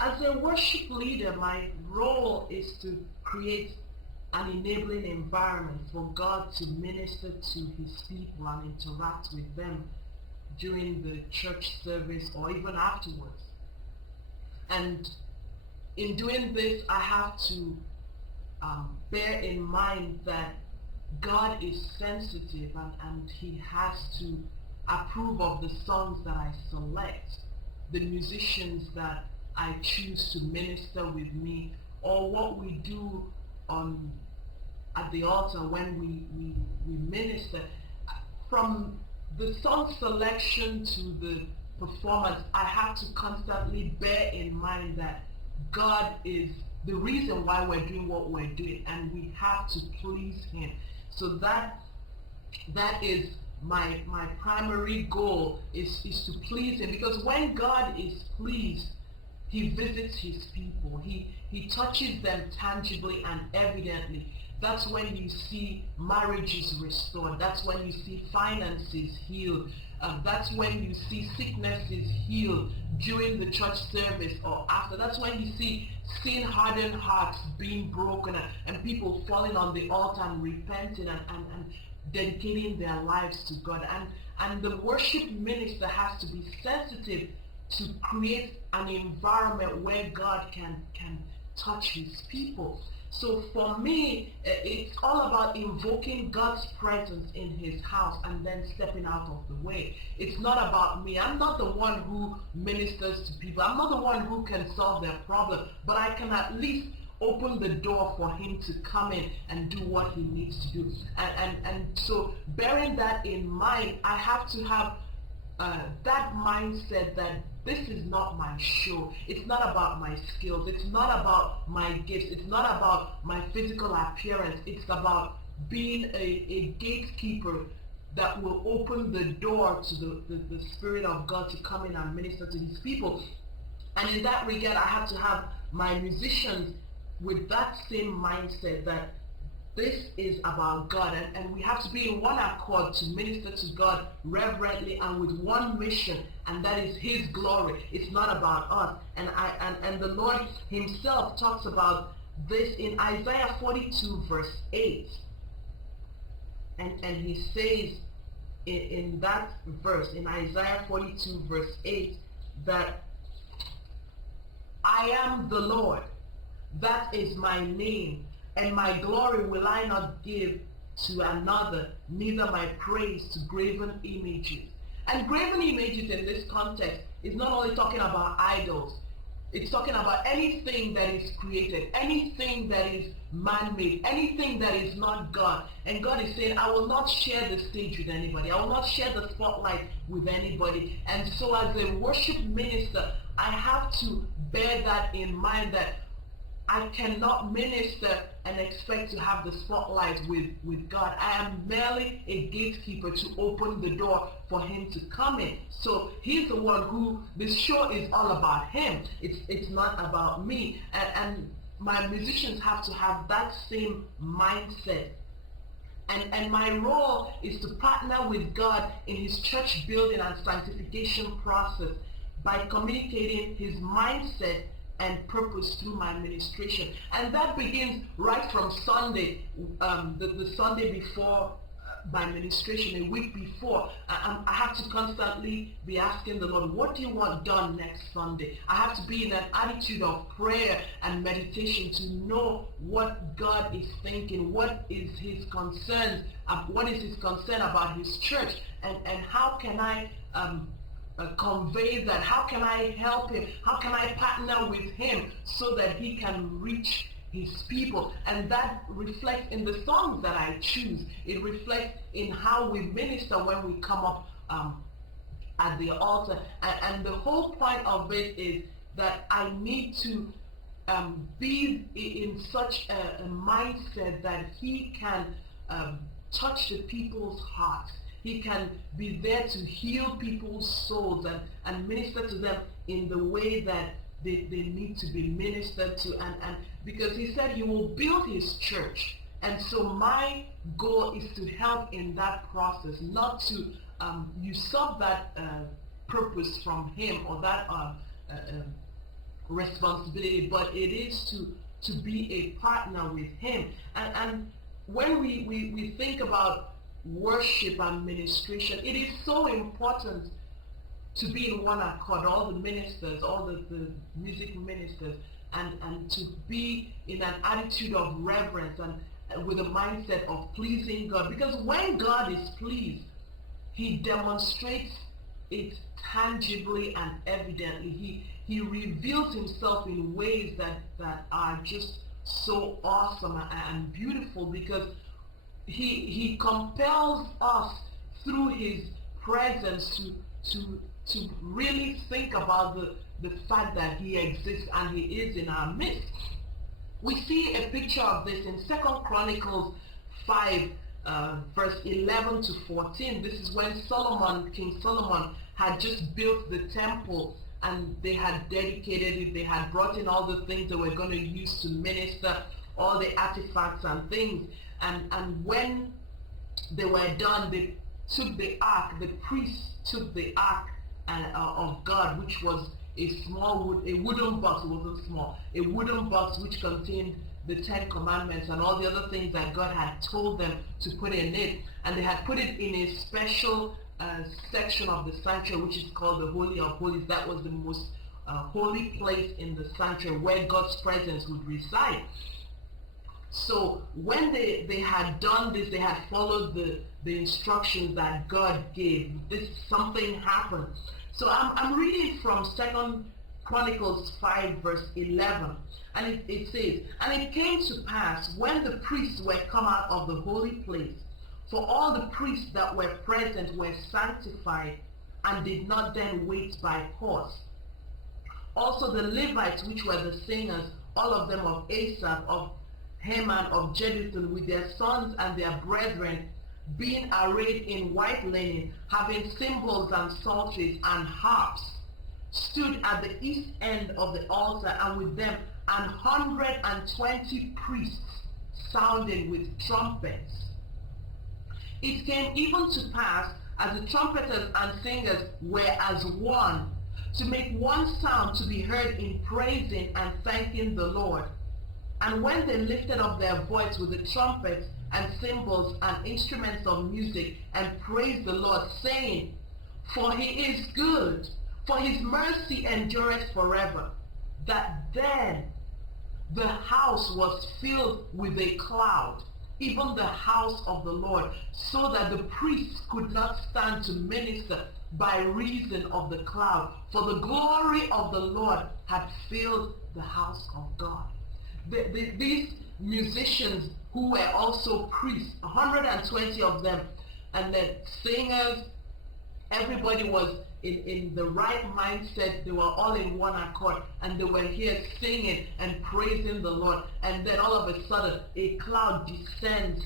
As a worship leader, my role is to create an enabling environment for God to minister to his people and interact with them during the church service or even afterwards. And in doing this, I have to bear in mind that God is sensitive, and he has to approve of the songs that I select, the musicians that I choose to minister with me, or what we do on at the altar when we minister. From the song selection to the performance, I have to constantly bear in mind that God is the reason why we're doing what we're doing, and we have to please him. So that is my primary goal, is to please him, because when God is pleased, he visits his people. He touches them tangibly and evidently. That's when you see marriages restored. That's when you see finances healed. That's when you see sicknesses healed during the church service or after. That's when you see sin-hardened hearts being broken, and people falling on the altar and repenting and dedicating their lives to God. And the worship minister has to be sensitive to create an environment where God can touch his people. So for me, it's all about invoking God's presence in his house and then stepping out of the way. It's not about me. I'm not the one who ministers to people. I'm not the one who can solve their problem, but I can at least open the door for him to come in and do what he needs to do. And so bearing that in mind, I have to have that mindset that this is not my show. It's not about my skills. It's not about my gifts. It's not about my physical appearance. It's about being a gatekeeper that will open the door to the Spirit of God to come in and minister to his people. And in that regard, I have to have my musicians with that same mindset that this is about God, and we have to be in one accord to minister to God reverently and with one mission, and that is his glory. It's not about us. And the Lord himself talks about this in Isaiah 42 verse 8. And he says in that verse, in Isaiah 42 verse 8, that I am the Lord, that is my name, and my glory will I not give to another, neither my praise to graven images. And graven images in this context is not only talking about idols, it's talking about anything that is created, anything that is man-made, anything that is not God. And God is saying, I will not share the stage with anybody. I will not share the spotlight with anybody. And so as a worship minister, I have to bear that in mind, that I cannot minister and expect to have the spotlight with God. I am merely a gatekeeper to open the door for him to come in. So he's the one who, this show is all about him. It's not about me. And my musicians have to have that same mindset. And my role is to partner with God in his church building and sanctification process by communicating his mindset and purpose through my administration. And that begins right from Sunday, the Sunday before my administration, a week before. I have to constantly be asking the Lord, what do you want done next Sunday? I have to be in an attitude of prayer and meditation to know what God is thinking, what is his concern about his church, and how can I convey that? How can I help him? How can I partner with him so that he can reach his people? And that reflects in the songs that I choose. It reflects in how we minister when we come up at the altar. And the whole point of it is that I need to be in such a mindset that he can touch the people's hearts. He can be there to heal people's souls and minister to them in the way that they need to be ministered to. And because he said he will build his church. And so my goal is to help in that process, not to usurp that purpose from him, or that responsibility, but it is to be a partner with him. And when we think about worship and ministration, it is so important to be in one accord, all the ministers, all the music ministers, and to be in an attitude of reverence and with a mindset of pleasing God. Because when God is pleased, he demonstrates it tangibly and evidently. He reveals himself in ways that are just so awesome and beautiful, because he compels us through his presence to really think about the fact that he exists and he is in our midst. We see a picture of this in 2 Chronicles 5 verse 11 to 14. This is when King Solomon had just built the temple, and they had dedicated it. They had brought in all the things they were going to use to minister, all the artifacts and things. And when they were done, they took the ark. The priests took the ark of God, which was a wooden box. It wasn't small. A wooden box which contained the 10 Commandments and all the other things that God had told them to put in it. And they had put it in a special section of the sanctuary, which is called the Holy of Holies. That was the most holy place in the sanctuary where God's presence would reside. So when they had done this, they had followed the instructions that God gave. Something happened. So I'm reading from 2 Chronicles 5 verse 11. And it says, "And it came to pass, when the priests were come out of the holy place, for all the priests that were present were sanctified, and did not then wait by course. Also the Levites, which were the singers, all of them of Asaph, of Heman, of Jeduthun, with their sons and their brethren, being arrayed in white linen, having cymbals and psalteries and harps, stood at the east end of the altar, and with them 120 priests sounding with trumpets. It came even to pass, as the trumpeters and singers were as one, to make one sound to be heard in praising and thanking the Lord. And when they lifted up their voice with the trumpets and cymbals and instruments of music, and praised the Lord, saying, For he is good, for his mercy endureth forever, that then the house was filled with a cloud, even the house of the Lord, so that the priests could not stand to minister by reason of the cloud, for the glory of the Lord had filled the house of God." These musicians, who were also priests, 120 of them, and then singers, everybody was in the right mindset. They were all in one accord, and they were here singing and praising the Lord. And then all of a sudden a cloud descends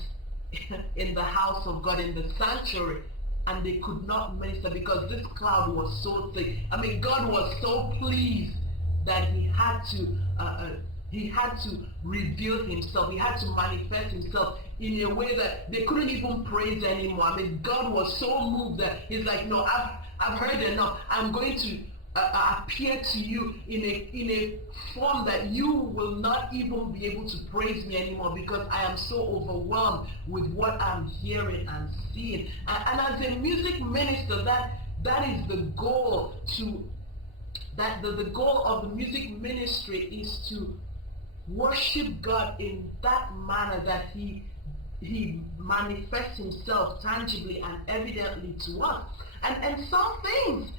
in the house of God, in the sanctuary, and they could not minister because this cloud was so thick. I mean, God was so pleased that he had to reveal himself. He had to manifest himself in a way that they couldn't even praise anymore. I mean, God was so moved that he's like, "No, I've heard enough. I'm going to appear to you in a form that you will not even be able to praise me anymore, because I am so overwhelmed with what I'm hearing and seeing." And as a music minister, that is the goal. The goal of the music ministry is to worship God in that manner that he manifests himself tangibly and evidently to us. And some things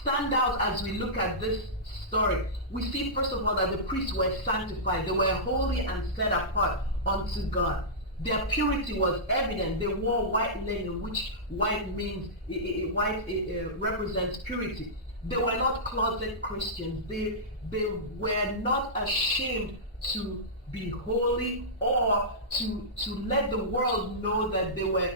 stand out as we look at this story. We see, first of all, that the priests were sanctified. They were holy and set apart unto God. Their purity was evident. They wore white linen, which white means, white represents purity. They were not closet Christians. They were not ashamed to be holy, or to let the world know that they were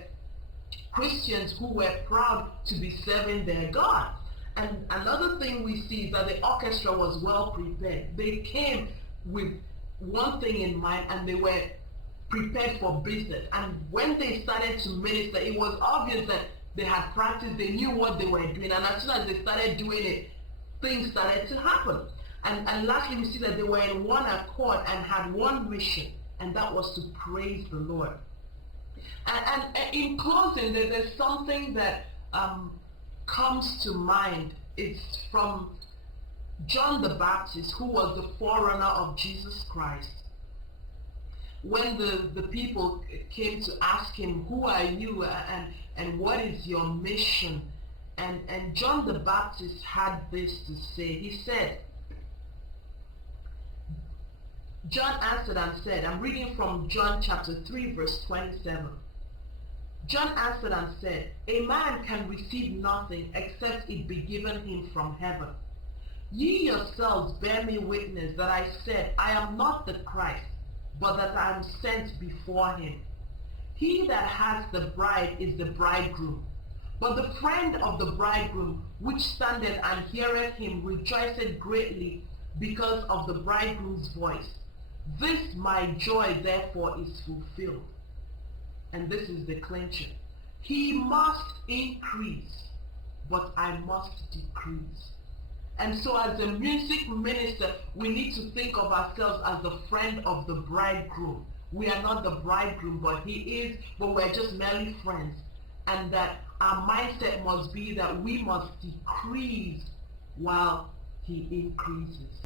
Christians who were proud to be serving their God. And another thing we see is that the orchestra was well prepared. They came with one thing in mind, and they were prepared for business. And when they started to minister, it was obvious that they had practiced. They knew what they were doing, and as soon as they started doing it, things started to happen. And lastly, we see that they were in one accord and had one mission, and that was to praise the Lord. And in closing, there's something that comes to mind. It's from John the Baptist, who was the forerunner of Jesus Christ. When the people came to ask him, who are you and what is your mission? And John the Baptist had this to say. He said, John answered and said, I'm reading from John chapter 3 verse 27. John answered and said, a man can receive nothing except it be given him from heaven. Ye yourselves bear me witness that I said, I am not the Christ, but that I am sent before him. He that has the bride is the bridegroom. But the friend of the bridegroom, which standeth and heareth him, rejoiceth greatly because of the bridegroom's voice. This my joy therefore is fulfilled. And this is the clincher. He must increase, but I must decrease. And so as a music minister, we need to think of ourselves as the friend of the bridegroom. We are not the bridegroom, but he is, but we're just merely friends. And that our mindset must be that we must decrease while he increases.